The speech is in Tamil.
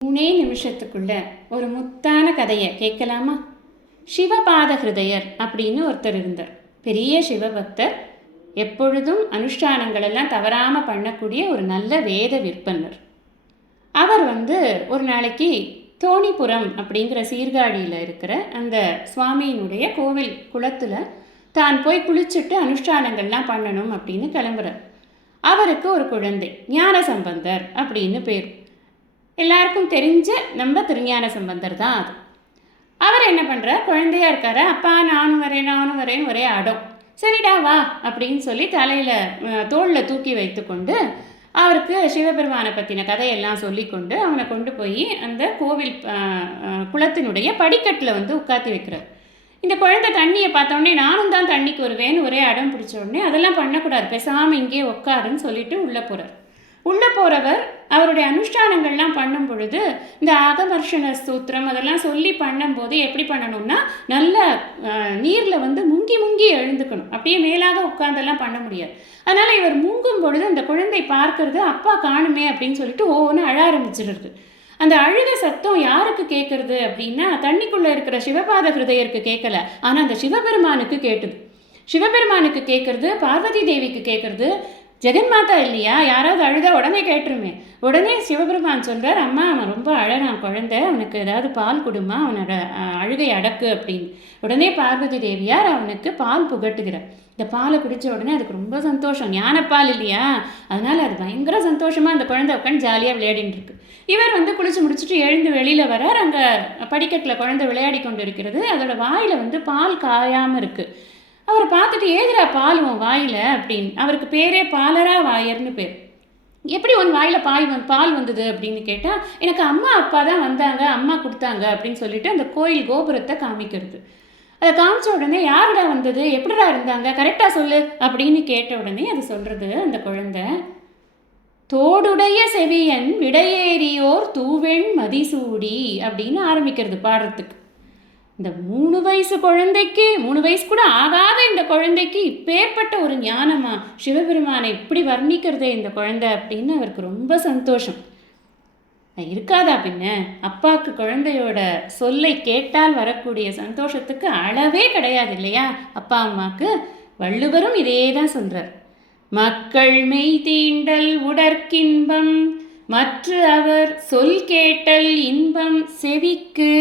3 நிமிஷத்துக்குள்ள ஒரு முத்தான கதையை கேட்கலாமா? சிவபாத ஹிருதயர் அப்படின்னு ஒருத்தர் இருந்தார். பெரிய சிவபக்தர். எப்பொழுதும் அனுஷ்டானங்கள் எல்லாம் தவறாமல் பண்ணக்கூடிய ஒரு நல்ல வேத விற்பனர். அவர் ஒரு நாளைக்கு தோணிபுரம் அப்படிங்கிற சீர்காழியில் இருக்கிற அந்த சுவாமியினுடைய கோவில் குளத்தில் தான் போய் குளிச்சுட்டு அனுஷ்டானங்கள்லாம் பண்ணணும் அப்படின்னு கிளம்புறார். அவருக்கு ஒரு குழந்தை, ஞான சம்பந்தர் அப்படின்னு பேர். எல்லாருக்கும் தெரிஞ்ச நம்ம திருஞான சம்பந்தர் தான் அது. அவர் என்ன பண்ணுறார், குழந்தையா இருக்காரு. அப்பா நானும் வரேன்னு ஒரே அடம். சரிடா வா அப்படின்னு சொல்லி தலையில் தோளில் தூக்கி வைத்து கொண்டு அவருக்கு சிவபெருமானை பற்றின கதையெல்லாம் சொல்லி கொண்டு அவனை கொண்டு போய் அந்த கோவில் குளத்தினுடைய படிக்கட்டில் உட்காத்தி வைக்கிறார். இந்த குழந்தை தண்ணியை பார்த்தோடனே நானும் தான் தண்ணிக்கு வருவேன்னு ஒரே அடம் பிடிச்ச உடனே அதெல்லாம் பண்ணக்கூடாது, பேசாமல் இங்கே உட்காருன்னு சொல்லிட்டு உள்ளே போகிறார். உள்ளே போகிறவர் அவருடைய அனுஷ்டானங்கள்லாம் பண்ணும் பொழுது இந்த அகமர்ஷண சூத்திரம் அதெல்லாம் சொல்லி பண்ணும்போது எப்படி பண்ணணும்னா, நல்ல நீரில் முங்கி எழுந்துக்கணும். அப்படியே மேலாக உட்காந்தெல்லாம் பண்ண முடியாது. அதனால் இவர் முங்கும் பொழுது அந்த குழந்தை பார்க்கறது அப்பா காணுமே அப்படின்னு சொல்லிட்டு ஒவ்வொன்று அழ ஆரம்பிச்சிடுறது. அந்த அழுக சத்தம் யாருக்கு கேட்கறது அப்படின்னா, தண்ணிக்குள்ளே இருக்கிற சிவபாத ஹிருதயருக்கு கேட்கல, ஆனால் அந்த சிவபெருமானுக்கு கேட்டுது. சிவபெருமானுக்கு கேட்கறது, பார்வதி தேவிக்கு கேட்கறது. ஜெகன்மாதா இல்லையா, யாராவது அழுதா உடனே கேட்டுருமே. உடனே சிவபெருமான் சொல்கிறார், அம்மா அவன் ரொம்ப அழகான் குழந்தை, அவனுக்கு ஏதாவது பால் கொடுமா, அவனோட அழுகை அடக்கு அப்படின்னு. உடனே பார்வதி தேவியார் அவனுக்கு பால் புகட்டுகிறார். இந்த பாலை குடித்த உடனே அதுக்கு ரொம்ப சந்தோஷம், ஞானப்பால் இல்லையா, அதனால் அது பயங்கர சந்தோஷமாக அந்த குழந்தை உட்காந்து ஜாலியாக விளையாடின்னு இருக்கு. இவர் குளிச்சு முடிச்சுட்டு எழுந்து வெளியில் வரார். அங்கே படிக்கட்டில் குழந்தை விளையாடி கொண்டு இருக்கிறது. அதோட வாயில் பால் காயாமல் இருக்குது. அவரை பார்த்துட்டு, ஏதுரா பால் உன் வாயில் அப்படின்னு. அவருக்கு பேரே பாலரா வாயர்னு பேர். எப்படி உன் வாயில் பால் வந்தது அப்படின்னு கேட்டால், எனக்கு அம்மா அப்பா தான் வந்தாங்க, அம்மா கொடுத்தாங்க அப்படின்னு சொல்லிட்டு அந்த கோயில் கோபுரத்தை காமிக்கிறது. அதை காமிச்ச உடனே, யாருடா வந்தது, எப்படிடா இருந்தாங்க, கரெக்டாக சொல்லு அப்படின்னு கேட்ட உடனே அது சொல்கிறது அந்த குழந்தை, தோடுடைய செவியன் விடையேறியோர் தூவெண் மதிசூடி அப்படின்னு ஆரம்பிக்கிறது பாடுறதுக்கு. இந்த 3 வயசு குழந்தைக்கு, 3 வயசு கூட ஆகாத இந்த குழந்தைக்கு இப்பேற்பட்ட ஒரு ஞானமா, சிவபெருமானை இப்படி வர்ணிக்கிறதே இந்த குழந்தை அப்படின்னு அவருக்கு ரொம்ப சந்தோஷம். இருக்காதா பின்ன? அப்பாவுக்கு குழந்தையோட சொல்லை கேட்டால் வரக்கூடிய சந்தோஷத்துக்கு அளவே கிடையாது இல்லையா அப்பா அம்மாவுக்கு. வள்ளுவரும் இதே தான் சொல்கிறார். மக்கள் மெய் தீண்டல் உடற்கின்பம், மற்ற அவர் சொல் கேட்டல் இன்பம் செவிக்கு.